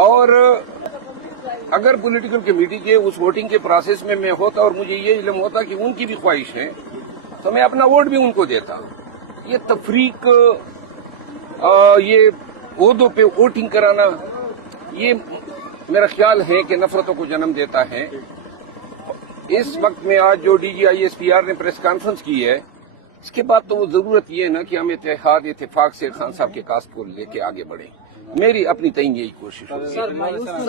اور اگر political committee کے اس ووٹنگ کے پروسیس میں میں ہوتا اور مجھے یہ علم ہوتا کہ ان کی بھی خواہش ہے تو میں اپنا ووٹ بھی ان کو دیتا. یہ تفریق، یہ عہدوں پہ ووٹنگ کرانا، یہ میرا خیال ہے کہ نفرتوں کو جنم دیتا ہے. اس وقت میں آج جو D G I S P R نے پریس کانفرنس کی ہے، اس کے بعد تو وہ ضرورت یہ ہے نا کہ ہم اتفاق سے خان صاحب کے کاسٹ کو لے کے آگے بڑھیں. میری اپنی تئیں یہی کوشش ہے. سر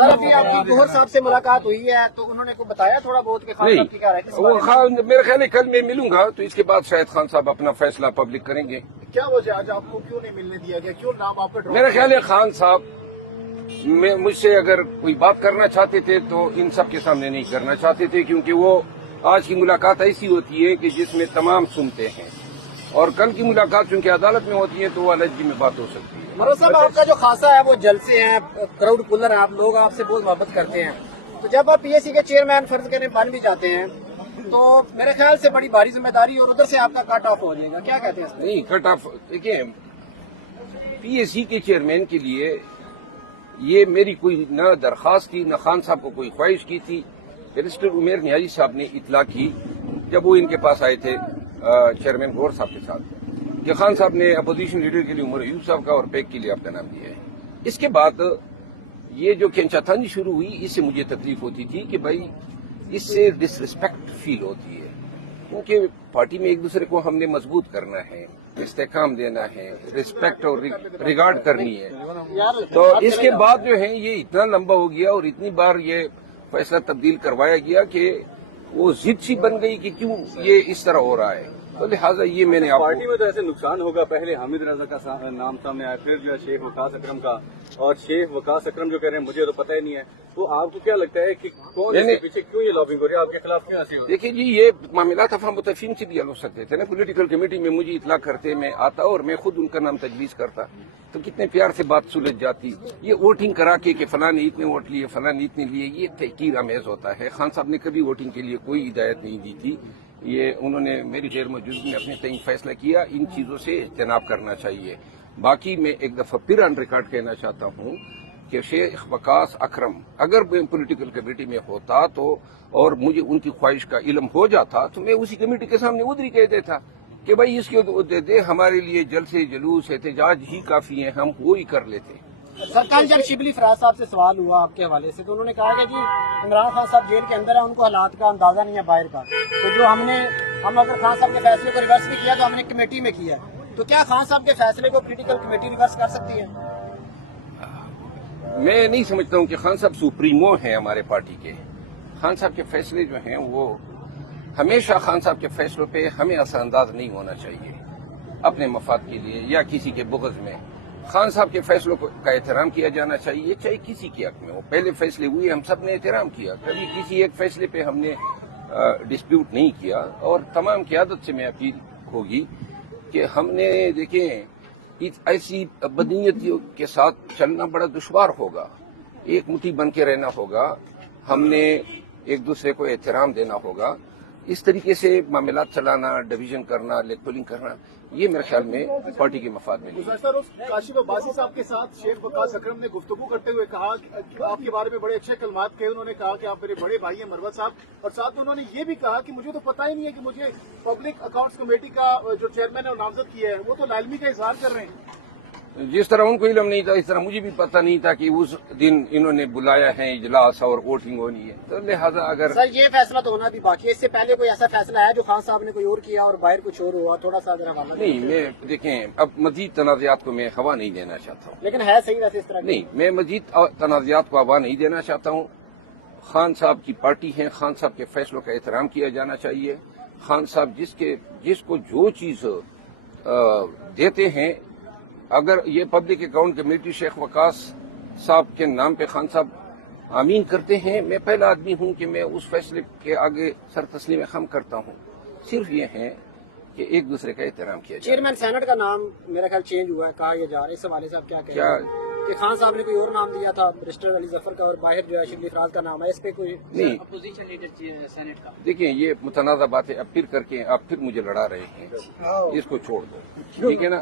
ابھی آپ کی گوہر صاحب سے ملاقات ہوئی ہے تو انہوں نے کو بتایا تھوڑا بہت کہ خان صاحب کی کیا رائے ہے؟ وہ میرے خیال ہے کل میں ملوں گا تو اس کے بعد شاید خان صاحب اپنا فیصلہ پبلک کریں گے. کیا وجہ آج آپ کو کیوں نہیں ملنے دیا گیا؟ کیوں نام آپ کا؟ میرا خیال ہے خان صاحب مجھ سے اگر کوئی بات کرنا چاہتے تھے تو ان سب کے سامنے نہیں کرنا چاہتے تھے، کیونکہ وہ آج کی ملاقات ایسی ہوتی ہے کہ جس میں تمام سنتے ہیں، اور کل کی ملاقات چونکہ عدالت میں ہوتی ہے تو وہ علیحدگی میں بات ہو سکتی ہے. مروز صاحب آپ کا جو خاصا ہے وہ جلسے ہیں، کراؤڈ پولر ہیں، آپ لوگ آپ سے بہت محبت کرتے ہیں، تو جب آپ پی ایس سی کے چیئرمین فرض کرنے بن بھی جاتے ہیں تو میرے خیال سے بڑی بھاری ذمہ داری اور ادھر سے آپ کا کٹ آف ہو جائے گا، کیا کہتے ہیں؟ نہیں کٹ آف، دیکھیں پی ایس سی کے چیئرمین کے لیے یہ میری کوئی نہ درخواست تھی نہ خان صاحب کو کوئی خواہش کی تھی. بیرسٹر عمیر نیازی صاحب نے اطلاع کی جب وہ ان کے پاس آئے تھے چیئرمین گور صاحب کے ساتھ کہ خان صاحب نے اپوزیشن لیڈر کے لیے عمر ایوب صاحب کا اور پیک کے لیے آپ کا نام دیا ہے. اس کے بعد یہ جو کھینچاتانی شروع ہوئی، اس سے مجھے تکلیف ہوتی تھی کہ بھائی اس سے ڈس رسپیکٹ فیل ہوتی ہے، کیونکہ پارٹی میں ایک دوسرے کو ہم نے مضبوط کرنا ہے، استحکام دینا ہے، رسپیکٹ اور ریگارڈ کرنی ہے. تو اس کے بعد جو ہے یہ اتنا لمبا ہو گیا اور اتنی بار یہ فیصلہ تبدیل کروایا گیا کہ وہ ضد سی بن گئی کہ کیوں یہ اس طرح ہو رہا ہے. تو لہٰذا یہ میں نے پارٹی میں تو ایسے نقصان ہوگا. پہلے حامد رضا کا نام سامنے آیا، پھر جو ہے شیخ وقاص اکرم کا، اور شیخ وقاص اکرم جو کہہ رہے ہیں مجھے تو پتہ ہی نہیں ہے. تو آپ کو کیا لگتا ہے کہ کون اس کے پیچھے کیوں یہ لابنگ ہو رہی ہے، آپ کے خلاف کیوں ایسی ہو رہی ہے؟ دیکھیے جی، یہ معاملات افہام و تفہیم سے بھی حل ہو سکتے تھے نا. پولیٹیکل کمیٹی میں مجھے اطلاع کرتے، میں آتا اور میں خود ان کا نام تجویز کرتا تو کتنے پیار سے بات سلجھ جاتی. یہ ووٹنگ کرا کے کہ فلاں نے اتنے ووٹ لیے، فلاں نے اتنے لیے، یہ تحقیر آمیز ہوتا ہے. خان صاحب نے کبھی ووٹنگ کے لیے کوئی ہدایت نہیں دی تھی. یہ انہوں نے میری غیر موجودگی میں اپنے تئیں فیصلہ کیا. ان چیزوں سے اجتناب کرنا چاہیے. باقی میں ایک دفعہ پھر آن ریکارڈ کہنا چاہتا ہوں کہ شیخ وقاص اکرم اگر میں پولیٹیکل کمیٹی میں ہوتا تو اور مجھے ان کی خواہش کا علم ہو جاتا تو میں اسی کمیٹی کے سامنے ادھر ہی کہہ دیتا کہ بھائی اس کے دے دے، ہمارے لیے جلسے جلوس احتجاج ہی کافی ہیں، ہم وہی کر لیتے. سر کل جب شبلی فراز صاحب سے سوال ہوا آپ کے حوالے سے تو انہوں نے کہا کہ جی عمران خان صاحب جیل کے اندر ہیں، ان کو حالات کا اندازہ نہیں ہے باہر کا، تو جو ہم اگر خان صاحب کے فیصلے کو ریورس بھی کیا تو ہم نے کمیٹی میں کیا، تو کیا خان صاحب کے فیصلے کو پولیٹیکل کمیٹی ریورس کر سکتی ہے؟ میں نہیں سمجھتا ہوں کہ خان صاحب سپریمو ہیں ہمارے پارٹی کے. خان صاحب کے فیصلے جو ہیں وہ ہمیشہ خان صاحب کے فیصلوں پہ ہمیں اثر انداز نہیں ہونا چاہیے اپنے مفاد کے لیے یا کسی کے بغض میں. خان صاحب کے فیصلوں کا احترام کیا جانا چاہیے، چاہے کسی کے حق میں ہو. پہلے فیصلے ہوئے ہم سب نے احترام کیا، کبھی کسی ایک فیصلے پہ ہم نے ڈسپیوٹ نہیں کیا. اور تمام قیادت سے میں اپیل ہوگی کہ ہم نے دیکھیں ایسی بدنیتیوں کے ساتھ چلنا بڑا دشوار ہوگا. ایک مٹھی بن کے رہنا ہوگا، ہم نے ایک دوسرے کو احترام دینا ہوگا. اس طریقے سے معاملات چلانا، ڈویژن کرنا، لیگ پولنگ کرنا، یہ میرے خیال میں پارٹی کے مفاد میں نہیں. گزشتہ روز کاشف عباسی صاحب کے ساتھ شیخ وقاص اکرم نے گفتگو کرتے ہوئے کہا کہ آپ کے بارے میں بڑے اچھے کلمات کہے. انہوں نے کہا کہ آپ میرے بڑے بھائی ہیں مروت صاحب، اور ساتھ میں انہوں نے یہ بھی کہا کہ مجھے تو پتہ ہی نہیں ہے کہ مجھے پبلک اکاؤنٹس کمیٹی کا جو چیئرمین ہے وہ نامزد کیا ہے. وہ تو لالمی کا اظہار کر رہے ہیں. جس طرح ان کو علم نہیں تھا اس طرح مجھے بھی پتہ نہیں تھا کہ اس دن انہوں نے بلایا ہے اجلاس اور ووٹنگ ہونی ہے. تو لہذا اگر سر یہ فیصلہ تو ہونا بھی باقی ہے، اس سے پہلے کوئی ایسا فیصلہ ہے جو خان صاحب نے کوئی اور کیا اور باہر کچھ اور ہوا، تھوڑا سا اگر حوالہ نہیں، میں دیکھیں اب مزید تنازعات کو میں ہوا نہیں دینا چاہتا ہوں. لیکن ہے صحیح ویسے اس طرح نہیں، میں مزید تنازعات کو ہوا نہیں دینا چاہتا ہوں. خان صاحب کی پارٹی ہے، خان صاحب کے فیصلوں کا احترام کیا جانا چاہیے. خان صاحب جس کو جو چیز دیتے ہیں، اگر یہ پبلک اکاؤنٹ کمیٹی شیخ وقاص صاحب کے نام پہ خان صاحب آمین کرتے ہیں، میں پہلا آدمی ہوں کہ میں اس فیصلے کے آگے سر تسلیم خم کرتا ہوں. صرف یہ ہے کہ ایک دوسرے کا احترام کیا جائے. چیئرمین سینٹ کا نام میرا خیال چینج ہوا ہے، کہا یہ جا رہا ہے، اس حوالے سے آپ کیا کہیں گے کہ خان صاحب نے کوئی اور نام دیا تھا بیرسٹر علی ظفر کا اور باہر جو ہے شبلی فراز کا نام ہے، اس پہ کوئی نہیں؟ اپوزیشن لیڈر سینٹ کا دیکھیں یہ متنازع باتیں اب پھر کر کے آپ پھر مجھے لڑا رہے ہیں، اس کو چھوڑ دو، ٹھیک ہے نا.